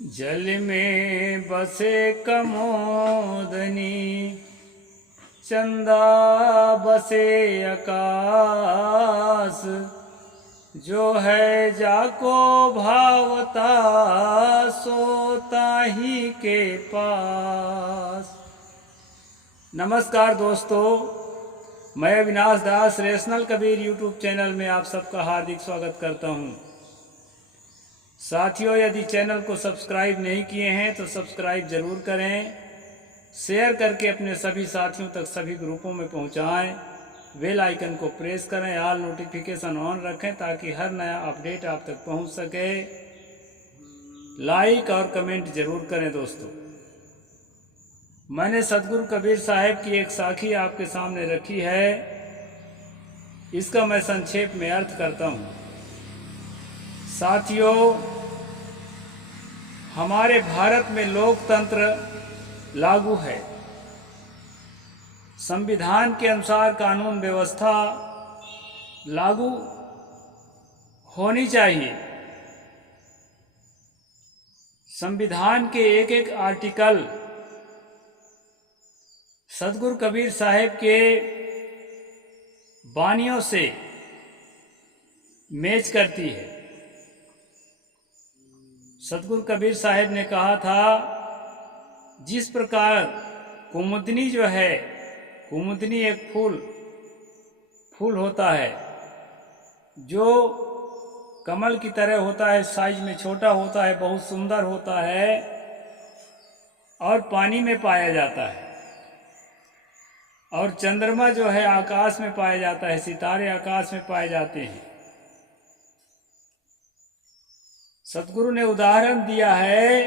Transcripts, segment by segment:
जल में बसे कमोदनी, चंदा बसे आकाश। जो है जाको भावता, सोता ही के पास। नमस्कार दोस्तों, मैं अविनाश दास रेशनल कबीर यूट्यूब चैनल में आप सबका हार्दिक स्वागत करता हूं। साथियों, यदि चैनल को सब्सक्राइब नहीं किए हैं तो सब्सक्राइब जरूर करें, शेयर करके अपने सभी साथियों तक सभी ग्रुपों में पहुंचाएं, बेल आइकन को प्रेस करें, ऑल नोटिफिकेशन ऑन रखें ताकि हर नया अपडेट आप तक पहुंच सके। लाइक और कमेंट जरूर करें दोस्तों। मैंने सतगुरु कबीर साहब की एक साखी आपके सामने रखी है, इसका मैं संक्षेप में अर्थ करता हूँ। साथियों, हमारे भारत में लोकतंत्र लागू है। संविधान के अनुसार कानून व्यवस्था लागू होनी चाहिए। संविधान के एक एक आर्टिकल सतगुरु कबीर साहब के बानियों से मैच करती है। सतगुरु कबीर साहब ने कहा था, जिस प्रकार कुमुदनी जो है, कुमुदनी एक फूल होता है जो कमल की तरह होता है, साइज में छोटा होता है, बहुत सुंदर होता है और पानी में पाया जाता है। और चंद्रमा जो है आकाश में पाया जाता है, सितारे आकाश में पाए जाते हैं। सतगुरु ने उदाहरण दिया है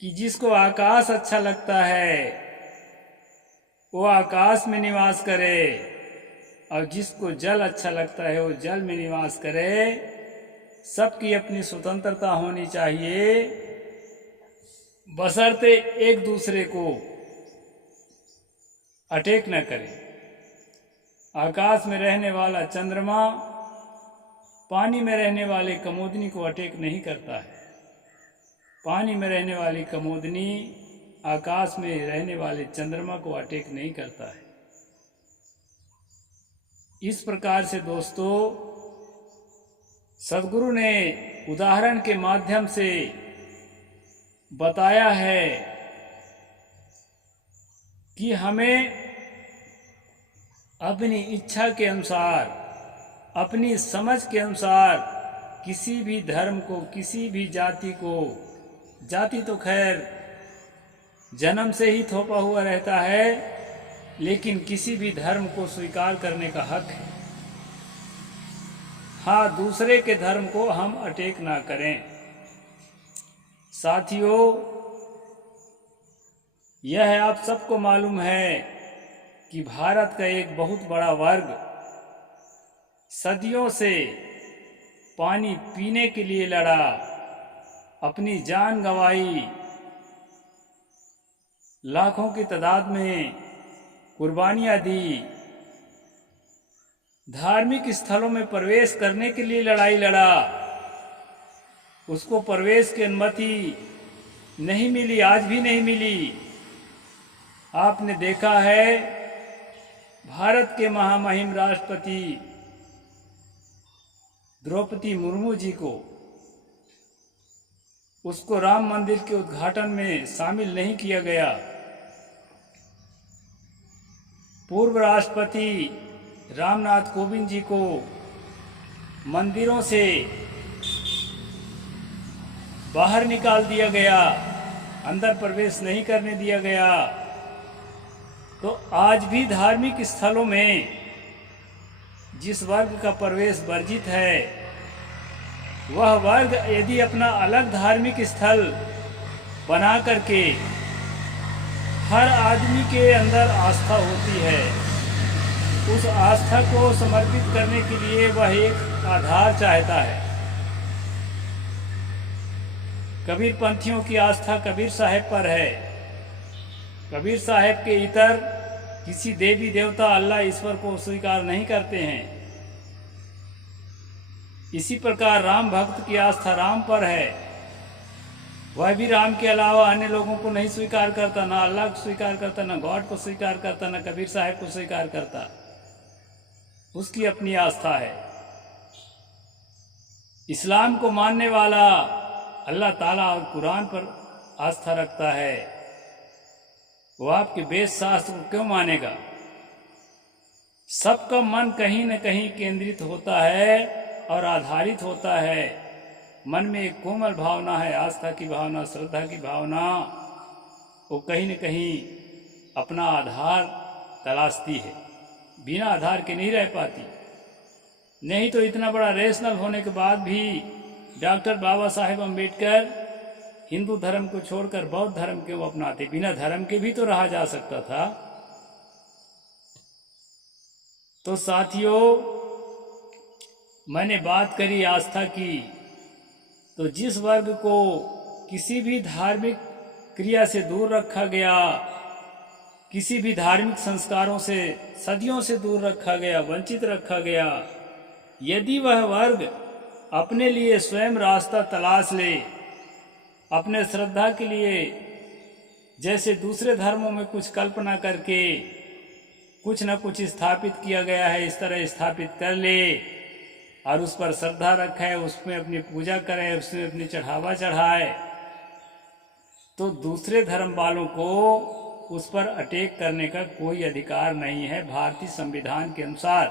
कि जिसको आकाश अच्छा लगता है वो आकाश में निवास करे, और जिसको जल अच्छा लगता है वो जल में निवास करे। सबकी अपनी स्वतंत्रता होनी चाहिए, बशर्ते एक दूसरे को अटैक न करें। आकाश में रहने वाला चंद्रमा पानी में रहने वाले कमोदनी को अटैक नहीं करता है। पानी में रहने वाली कमोदनी आकाश में रहने वाले चंद्रमा को अटैक नहीं करता है। इस प्रकार से दोस्तों, सद्गुरु ने उदाहरण के माध्यम से बताया है कि हमें अपनी इच्छा के अनुसार, अपनी समझ के अनुसार किसी भी धर्म को, किसी भी जाति को, जाति तो खैर जन्म से ही थोपा हुआ रहता है, लेकिन किसी भी धर्म को स्वीकार करने का हक है। हाँ, दूसरे के धर्म को हम अटैक ना करें। साथियों, यह आप सबको मालूम है कि भारत का एक बहुत बड़ा वर्ग सदियों से पानी पीने के लिए लड़ा, अपनी जान गंवाई, लाखों की तादाद में कुर्बानियां दी, धार्मिक स्थलों में प्रवेश करने के लिए लड़ाई लड़ा, उसको प्रवेश की अनुमति नहीं मिली, आज भी नहीं मिली। आपने देखा है भारत के महामहिम राष्ट्रपति द्रौपदी मुर्मू जी को, उसको राम मंदिर के उद्घाटन में शामिल नहीं किया गया। पूर्व राष्ट्रपति रामनाथ कोविंद जी को मंदिरों से बाहर निकाल दिया गया, अंदर प्रवेश नहीं करने दिया गया। तो आज भी धार्मिक स्थलों में जिस वर्ग का प्रवेश वर्जित है, वह वर्ग यदि अपना अलग धार्मिक स्थल बना करके, हर आदमी के अंदर आस्था होती है, उस आस्था को समर्पित करने के लिए वह एक आधार चाहता है। कबीर पंथियों की आस्था कबीर साहब पर है। कबीर साहब के इतर किसी देवी देवता, अल्लाह, ईश्वर को स्वीकार नहीं करते हैं। इसी प्रकार राम भक्त की आस्था राम पर है। वह भी राम के अलावा अन्य लोगों को नहीं स्वीकार करता, ना अल्लाह को स्वीकार करता, ना गॉड को स्वीकार करता, ना कबीर साहब को स्वीकार करता। उसकी अपनी आस्था है। इस्लाम को मानने वाला अल्लाह ताला और कुरान पर आस्था रखता है, वो आपके वेद शास्त्र को क्यों मानेगा? सबका मन कहीं न कहीं केंद्रित होता है और आधारित होता है। मन में एक कोमल भावना है, आस्था की भावना, श्रद्धा की भावना, वो कहीं न कहीं अपना आधार तलाशती है, बिना आधार के नहीं रह पाती। नहीं तो इतना बड़ा रेशनल होने के बाद भी डॉक्टर बाबा साहेब अम्बेडकर हिंदू धर्म को छोड़कर बौद्ध धर्म क्यों अपनाते? बिना धर्म के भी तो रहा जा सकता था। तो साथियों, मैंने बात करी आस्था की, तो जिस वर्ग को किसी भी धार्मिक क्रिया से दूर रखा गया, किसी भी धार्मिक संस्कारों से सदियों से दूर रखा गया, वंचित रखा गया, यदि वह वर्ग अपने लिए स्वयं रास्ता तलाश ले, अपने श्रद्धा के लिए जैसे दूसरे धर्मों में कुछ कल्पना करके कुछ न कुछ स्थापित किया गया है, इस तरह स्थापित कर ले और उस पर श्रद्धा रखे, उसमें अपनी पूजा करे, उसमें अपनी चढ़ावा चढ़ाए, तो दूसरे धर्म वालों को उस पर अटैक करने का कोई अधिकार नहीं है भारतीय संविधान के अनुसार।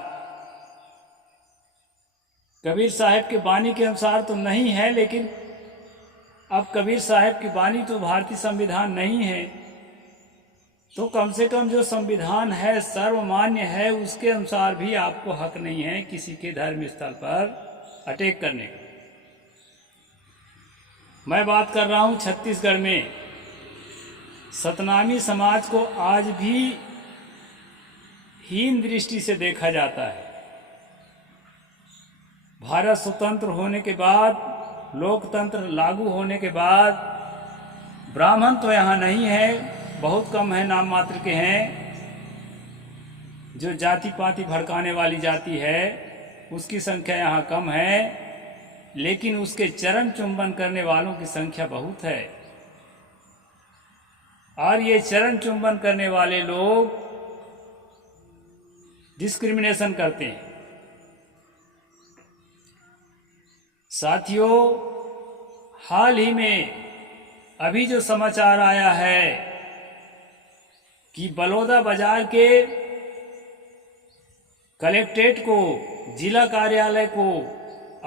कबीर साहब के वाणी के अनुसार तो नहीं है, लेकिन अब कबीर साहब की वाणी तो भारतीय संविधान नहीं है, तो कम से कम जो संविधान है, सर्वमान्य है, उसके अनुसार भी आपको हक नहीं है किसी के धर्म स्थल पर अटैक करने का। मैं बात कर रहा हूं छत्तीसगढ़ में सतनामी समाज को आज भी हीन दृष्टि से देखा जाता है। भारत स्वतंत्र होने के बाद, लोकतंत्र लागू होने के बाद, ब्राह्मण तो यहाँ नहीं है, बहुत कम है, नाम मात्र के हैं। जो जाति पाति भड़काने वाली जाति है उसकी संख्या यहाँ कम है, लेकिन उसके चरण चुंबन करने वालों की संख्या बहुत है। और ये चरण चुंबन करने वाले लोग डिस्क्रिमिनेशन करते हैं। साथियों, हाल ही में अभी जो समाचार आया है कि बलौदा बाजार के कलेक्ट्रेट को, जिला कार्यालय को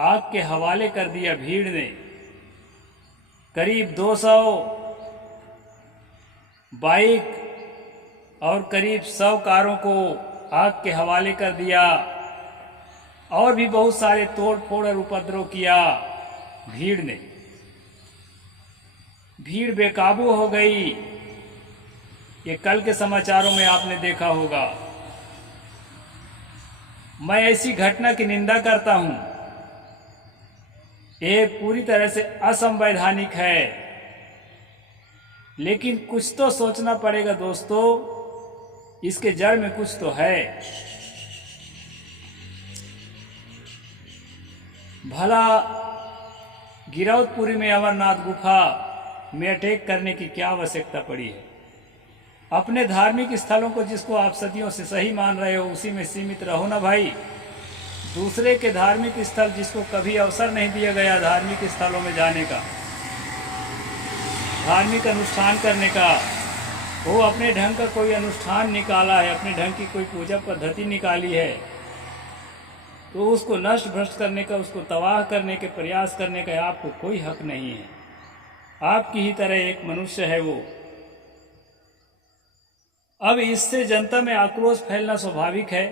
आग के हवाले कर दिया भीड़ ने। करीब 200 बाइक और करीब 100 कारों को आग के हवाले कर दिया और भी बहुत सारे तोड़ फोड़ और उपद्रव किया भीड़ ने। भीड़ बेकाबू हो गई, ये कल के समाचारों में आपने देखा होगा। मैं ऐसी घटना की निंदा करता हूं, ये पूरी तरह से असंवैधानिक है, लेकिन कुछ तो सोचना पड़ेगा दोस्तों, इसके जड़ में कुछ तो है। भला गिरौदपुरी में अमरनाथ गुफा में अटैक करने की क्या आवश्यकता पड़ी है? अपने धार्मिक स्थलों को जिसको आप सदियों से सही मान रहे हो उसी में सीमित रहो ना भाई। दूसरे के धार्मिक स्थल जिसको कभी अवसर नहीं दिया गया धार्मिक स्थलों में जाने का, धार्मिक अनुष्ठान करने का, वो अपने ढंग का कोई अनुष्ठान निकाला है, अपने ढंग की कोई पूजा पद्धति निकाली है, तो उसको नष्ट भ्रष्ट करने का, उसको तबाह करने के प्रयास करने का आपको कोई हक नहीं है। आपकी ही तरह एक मनुष्य है वो। अब इससे जनता में आक्रोश फैलना स्वाभाविक है।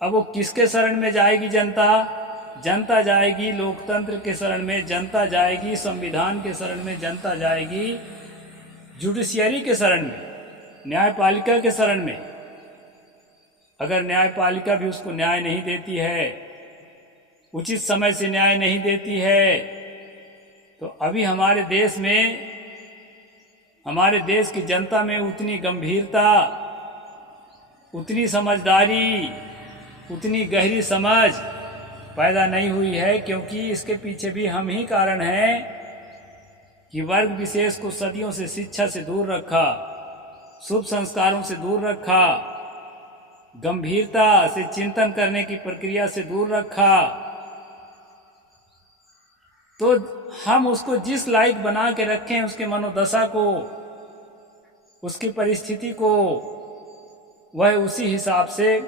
अब वो किसके शरण में जाएगी जनता? जनता जाएगी लोकतंत्र के शरण में, जनता जाएगी संविधान के शरण में, जनता जाएगी जुडिशियरी के शरण में, न्यायपालिका के शरण में। अगर न्यायपालिका भी उसको न्याय नहीं देती है, उचित समय से न्याय नहीं देती है, तो अभी हमारे देश में, हमारे देश की जनता में उतनी गंभीरता, उतनी समझदारी, उतनी गहरी समझ पैदा नहीं हुई है, क्योंकि इसके पीछे भी हम ही कारण हैं कि वर्ग विशेष को सदियों से शिक्षा से दूर रखा, शुभ संस्कारों से दूर रखा, गंभीरता से चिंतन करने की प्रक्रिया से दूर रखा, तो हम उसको जिस लायक बना के रखें, उसके मनोदशा को, उसकी परिस्थिति को, वह उसी हिसाब से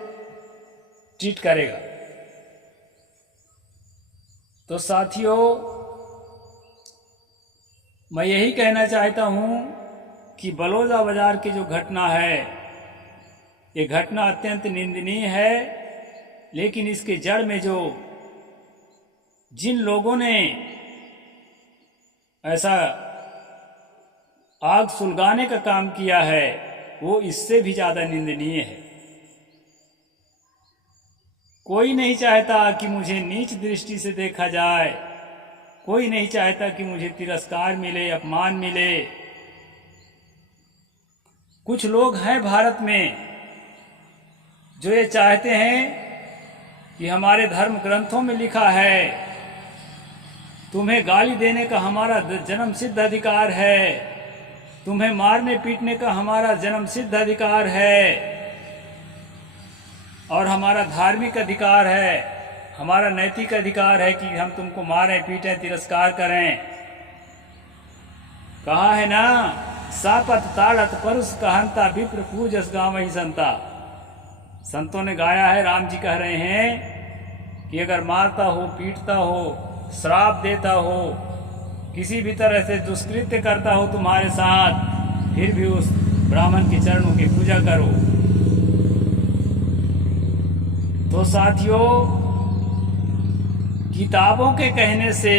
ट्रीट करेगा। तो साथियों, मैं यही कहना चाहता हूं कि बलौदा बाजार की जो घटना है, ये घटना अत्यंत निंदनीय है, लेकिन इसके जड़ में जो जिन लोगों ने ऐसा आग सुलगाने का काम किया है, वो इससे भी ज्यादा निंदनीय है। कोई नहीं चाहता कि मुझे नीच दृष्टि से देखा जाए, कोई नहीं चाहता कि मुझे तिरस्कार मिले, अपमान मिले। कुछ लोग हैं भारत में जो ये चाहते हैं कि हमारे धर्म ग्रंथों में लिखा है, तुम्हें गाली देने का हमारा जन्म सिद्ध अधिकार है, तुम्हें मारने पीटने का हमारा जन्म सिद्ध अधिकार है, और हमारा धार्मिक अधिकार है, हमारा नैतिक अधिकार है कि हम तुमको मारें, पीटें, तिरस्कार करें। कहा है ना, सापत ताड़त परुष कहंता विप्र पूजस गावहि संता। संतों ने गाया है, राम जी कह रहे हैं कि अगर मारता हो, पीटता हो, श्राप देता हो, किसी भी तरह से दुष्कृत्य करता हो तुम्हारे साथ, फिर भी उस ब्राह्मण के चरणों की पूजा करो। तो साथियों, किताबों के कहने से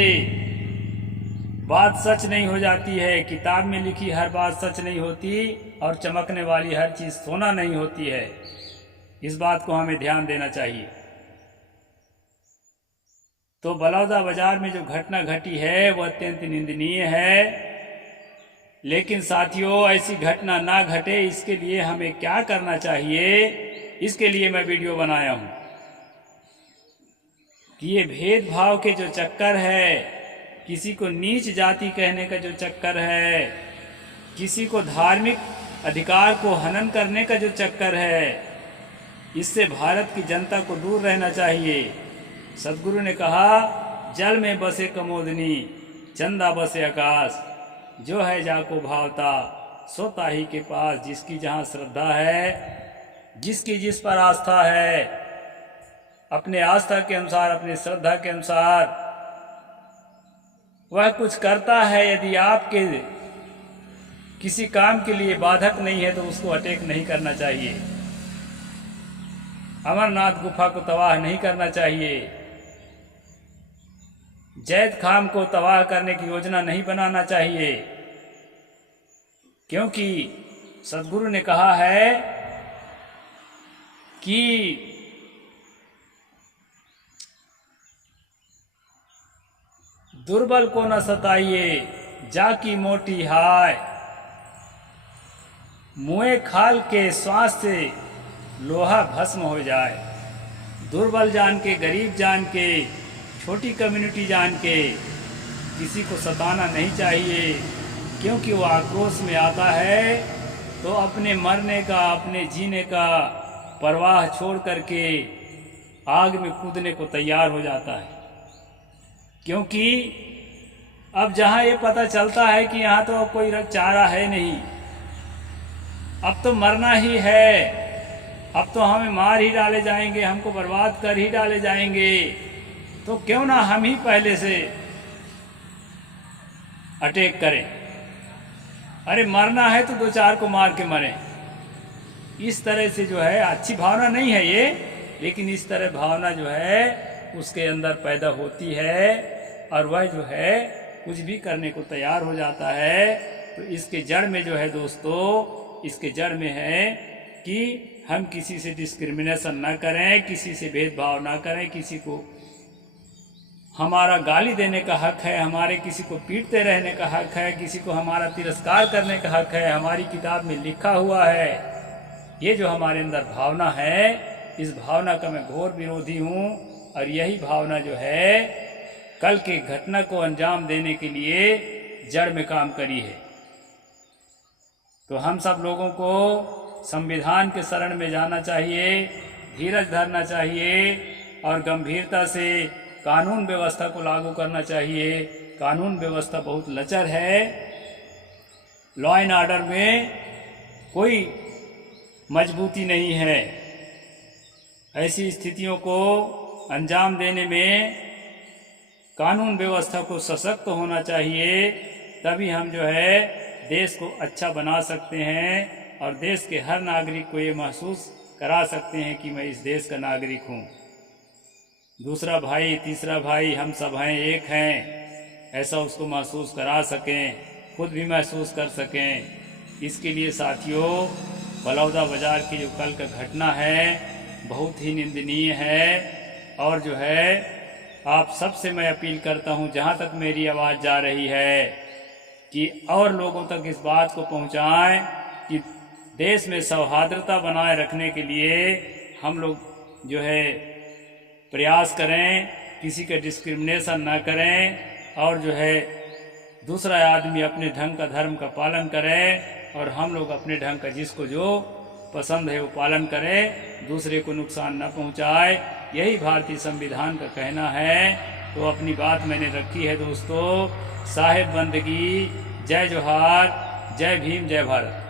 बात सच नहीं हो जाती है, किताब में लिखी हर बात सच नहीं होती, और चमकने वाली हर चीज सोना नहीं होती है। इस बात को हमें ध्यान देना चाहिए। तो बलौदा बाजार में जो घटना घटी है वो अत्यंत निंदनीय है, लेकिन साथियों, ऐसी घटना ना घटे इसके लिए हमें क्या करना चाहिए, इसके लिए मैं वीडियो बनाया हूं कि ये भेदभाव के जो चक्कर है, किसी को नीच जाति कहने का जो चक्कर है, किसी को धार्मिक अधिकार को हनन करने का जो चक्कर है, इससे भारत की जनता को दूर रहना चाहिए। सदगुरु ने कहा, जल में बसे कमोदनी, चंदा बसे आकाश, जो है जाको भावता, सो ताही के पास। जिसकी जहाँ श्रद्धा है, जिसकी जिस पर आस्था है, अपने आस्था के अनुसार, अपने श्रद्धा के अनुसार वह कुछ करता है। यदि आपके किसी काम के लिए बाधक नहीं है तो उसको अटैक नहीं करना चाहिए, अमरनाथ गुफा को तबाह नहीं करना चाहिए, जैद खाम को तबाह करने की योजना नहीं बनाना चाहिए, क्योंकि सदगुरु ने कहा है कि दुर्बल को न सताइए, जाकी मोटी हाय, मुए खाल के श्वास से लोहा भस्म हो जाए। दुर्बल जान के, गरीब जान के, छोटी कम्युनिटी जान के किसी को सताना नहीं चाहिए, क्योंकि वो आक्रोश में आता है तो अपने मरने का, अपने जीने का परवाह छोड़ करके आग में कूदने को तैयार हो जाता है। क्योंकि अब जहाँ ये पता चलता है कि यहाँ तो कोई चारा है नहीं, अब तो मरना ही है, अब तो हमें मार ही डाले जाएंगे, हमको बर्बाद कर ही डाले जाएंगे, तो क्यों ना हम ही पहले से अटैक करें। अरे मरना है तो दो चार को मार के मरें। इस तरह से जो है, अच्छी भावना नहीं है ये, लेकिन इस तरह भावना जो है उसके अंदर पैदा होती है और वह जो है कुछ भी करने को तैयार हो जाता है। तो इसके जड़ में जो है दोस्तों, इसके जड़ में है कि हम किसी से डिस्क्रिमिनेशन ना करें, किसी से भेदभाव ना करें, किसी को हमारा गाली देने का हक है, हमारे किसी को पीटते रहने का हक है, किसी को हमारा तिरस्कार करने का हक है, हमारी किताब में लिखा हुआ है। ये जो हमारे अंदर भावना है, इस भावना का मैं घोर विरोधी हूँ, और यही भावना जो है कल के घटना को अंजाम देने के लिए जड़ में काम करी है। तो हम सब लोगों को संविधान के शरण में जाना चाहिए, धीरज धरना चाहिए और गंभीरता से कानून व्यवस्था को लागू करना चाहिए। कानून व्यवस्था बहुत लचर है, लॉ एंड ऑर्डर में कोई मजबूती नहीं है। ऐसी स्थितियों को अंजाम देने में कानून व्यवस्था को सशक्त होना चाहिए, तभी हम जो है देश को अच्छा बना सकते हैं और देश के हर नागरिक को ये महसूस करा सकते हैं कि मैं इस देश का नागरिक हूँ। दूसरा भाई, तीसरा भाई, हम सब हैं, एक हैं, ऐसा उसको महसूस करा सकें, खुद भी महसूस कर सकें। इसके लिए साथियों, बलौदा बाज़ार की जो कल का घटना है बहुत ही निंदनीय है। और जो है आप सबसे मैं अपील करता हूँ, जहाँ तक मेरी आवाज़ जा रही है, कि और लोगों तक इस बात को पहुँचाएं कि देश में सौहार्दता बनाए रखने के लिए हम लोग जो है प्रयास करें, किसी का डिस्क्रिमिनेशन ना करें और जो है दूसरा आदमी अपने ढंग का धर्म का पालन करे और हम लोग अपने ढंग का जिसको जो पसंद है वो पालन करें, दूसरे को नुकसान न पहुंचाए। यही भारतीय संविधान का कहना है। तो अपनी बात मैंने रखी है दोस्तों। साहिब बंदगी, जय जोहार, जय भीम, जय भारत।